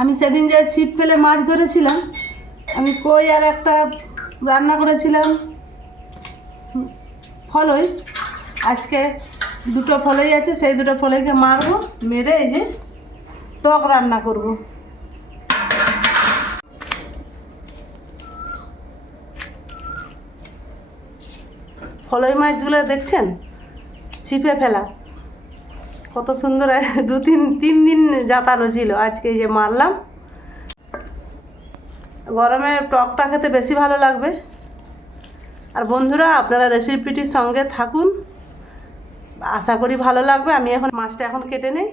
আমি সেদিন যে ছিপ ফেলে মাছ ধরেছিলাম, আমি কই আর একটা রান্না করেছিলাম ফলই। আজকে দুটো ফলই আছে, সেই দুটো ফলইকে মারবো, মেরে এই যে টক রান্না করব। ফলই মাছগুলো দেখছেন ছিপে ফেলা, কত সুন্দর। তিন দিন জাতানো ছিল, আজকে এই যে মারলাম। গরমে টকটা খেতে বেশি ভালো লাগবে। আর বন্ধুরা, আপনারা রেসিপিটির সঙ্গে থাকুন, আশা করি ভালো লাগবে। আমি এখন মাছটা কেটে নেই।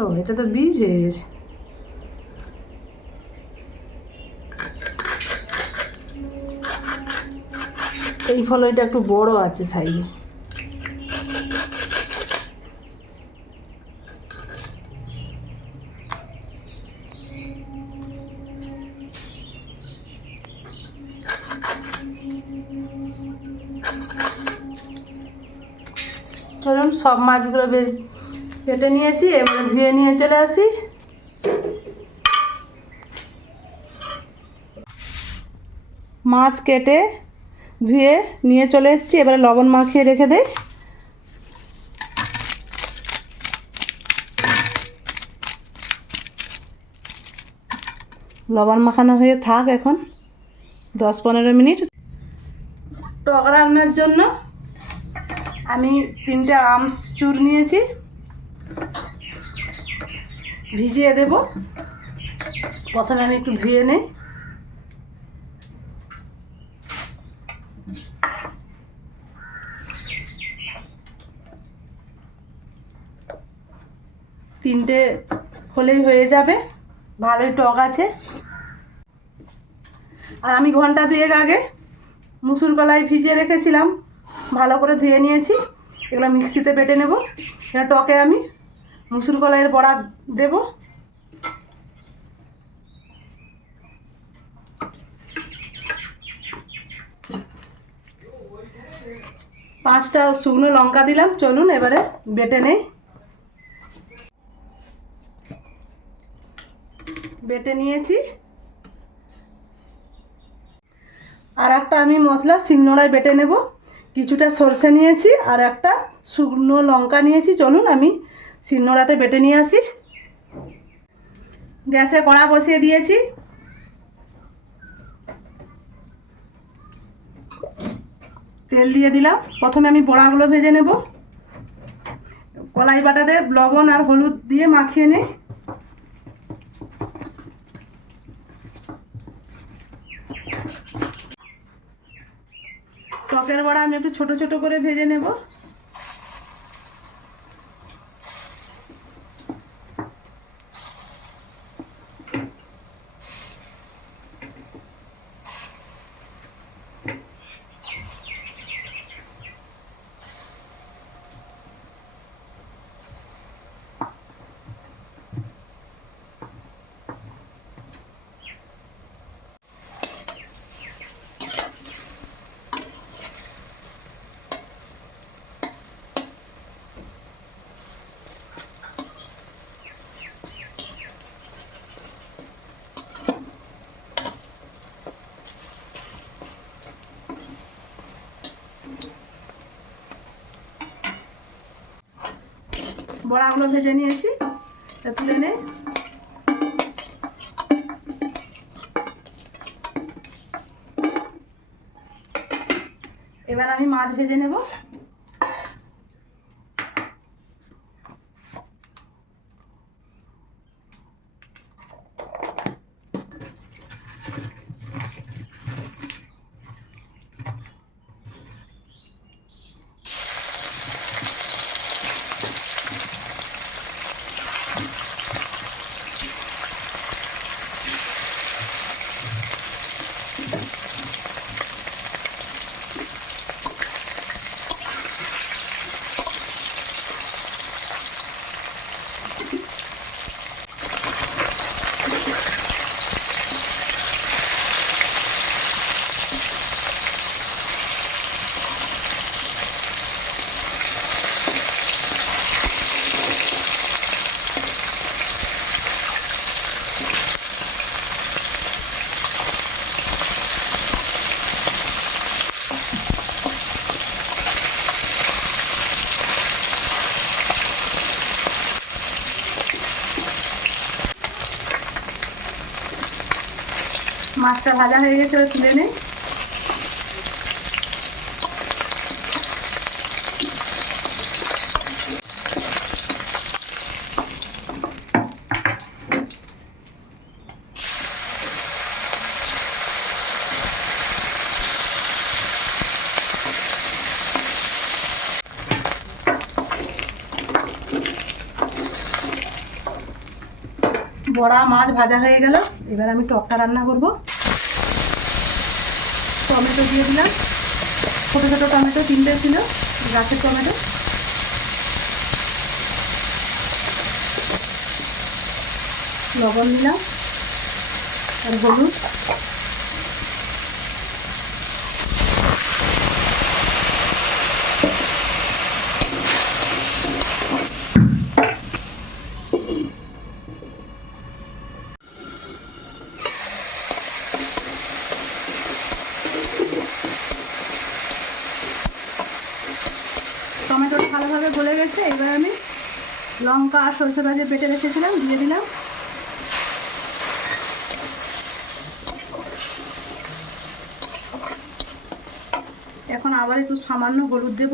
ও, এটা তো বীজ হয়ে গেছে। এই ফলইটা একটু বড় আছে সাইজে। ধরুন সব মাছগুলো কেটে নিয়েছি, এবারে ধুয়ে নিয়ে চলে আসি। মাছ কেটে ধুয়ে নিয়ে চলে এসেছি, এবারে লবণ মাখিয়ে রেখে দেই। লবণ মাখানো হয়ে থাক এখন 10-15 মিনিট। টক রান্নার জন্য আমি 3টে আমচুর নিয়েছি, ভিজিয়ে দেব। প্রথমে আমি একটু ধুয়ে নেই। তিনটে হলেই হয়ে যাবে, ভালোই টক আছে। আর আমি ঘন্টা 2 আগে মুসুর কলাই ভিজিয়ে রেখেছিলাম, ভালো করে ধুয়ে নিয়েছি। এগুলো মিক্সিতে বেটে নেব। এটা টকে আমি মুসুর কলাইয়ের বড়া দেব। পাঁচটা শুকনো লঙ্কা দিলাম। চলুন এবারে বেটে নেই। বেটে নিয়েছি। আর একটা আমি মশলা শিলনোড়ায় বেটে নেব। কিছুটা সরষে নিয়েছি আর একটা শুকনো লঙ্কা নিয়েছি। চলুন আমি শিলনোড়াতে বেটে নিয়ে আসি। গ্যাসে কড়া বসিয়ে দিয়েছি। তেল দিয়ে দিলাম। প্রথমে আমি বড়াগুলো ভেজে নেব। কলাই বাটাতে লবণ আর হলুদ দিয়ে মাখিয়ে নেই। টকের বড়া আমি একটু ছোট ছোট করে ভেজে নেব। বড়াগুলো ভেজে নিয়েছি, তুলে নে। এবার আমি মাছ ভেজে নেব। মাছটা ভাজা হয়ে গেছে, তুলে নেই। বড়া মাছ ভাজা হয়ে গেল, এবার আমি টকটা রান্না করব। টমেটো দিয়ে দিলাম, ছোটো ছোটো টমেটো 3টে ছিল, গাছের টমেটো। লবণ দিলাম আর হলুদ। টমেটোটা ভালোভাবে গলে গেছে, এবার আমি লঙ্কা আর সরষেটা যে বেটে রেখেছিলাম দিয়ে দিলাম। এখন আবার একটু সামান্য হলুদ দেব।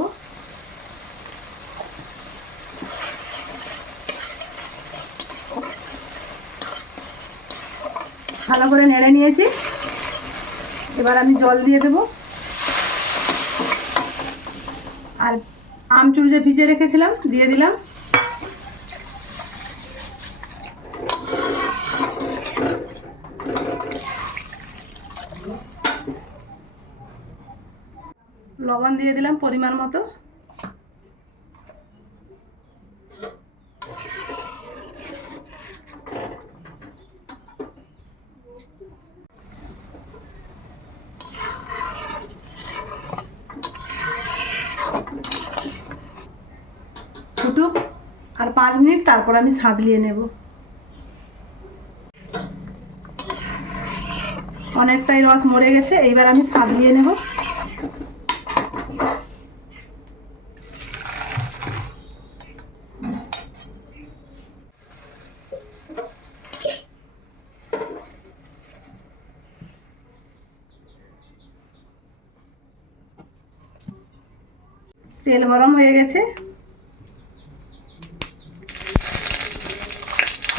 ভালো করে নেড়ে নিয়েছি, এবার আমি জল দিয়ে দেব। আর আমচুর যে ভিজে রেখেছিলাম দিয়ে দিলাম। লবণ দিয়ে দিলাম পরিমাণ মতো। ফুটুক আর 5 মিনিট, তারপর আমি সাঁতলিয়ে নেব। অনেকটাই রস মরে গেছে, এইবার আমি সাঁতলিয়ে নেব। তেল গরম হয়ে গেছে,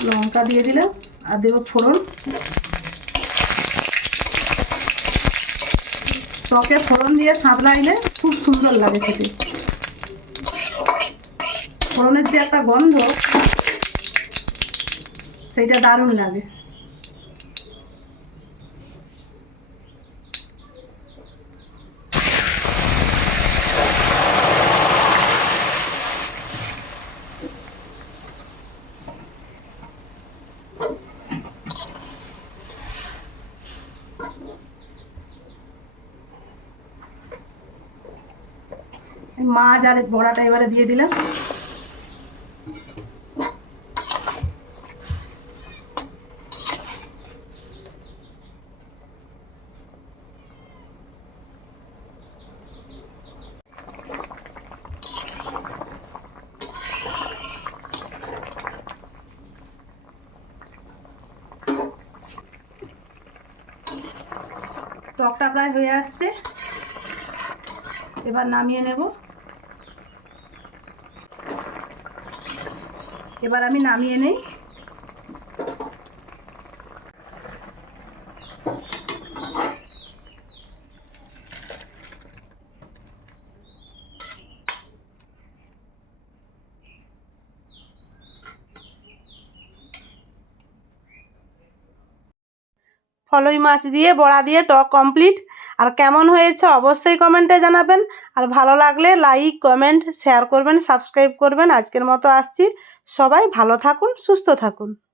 লঙ্কা দিয়ে দিলাম আর দেবো ফোড়ন। টকে ফোড়ন দিয়ে সাঁতলাইলে খুব সুন্দর লাগে খেতে। ফোড়নের যে একটা গন্ধ, সেইটা দারুণ লাগে। মাছ আর বড়াটা এবারে দিয়ে দিলাম। টকটা প্রায় হয়ে আসছে, এবার নামিয়ে নেব। এবার আমি নামিয়ে নেই। ফলই মাছ দিয়ে বড়া দিয়ে টক কমপ্লিট। আর কেমন হয়েছে অবশ্যই কমেন্টে জানাবেন। আর ভালো লাগলে লাইক কমেন্ট শেয়ার করবেন, সাবস্ক্রাইব করবেন। আজকের মতো আসছি, সবাই ভালো থাকুন, সুস্থ থাকুন।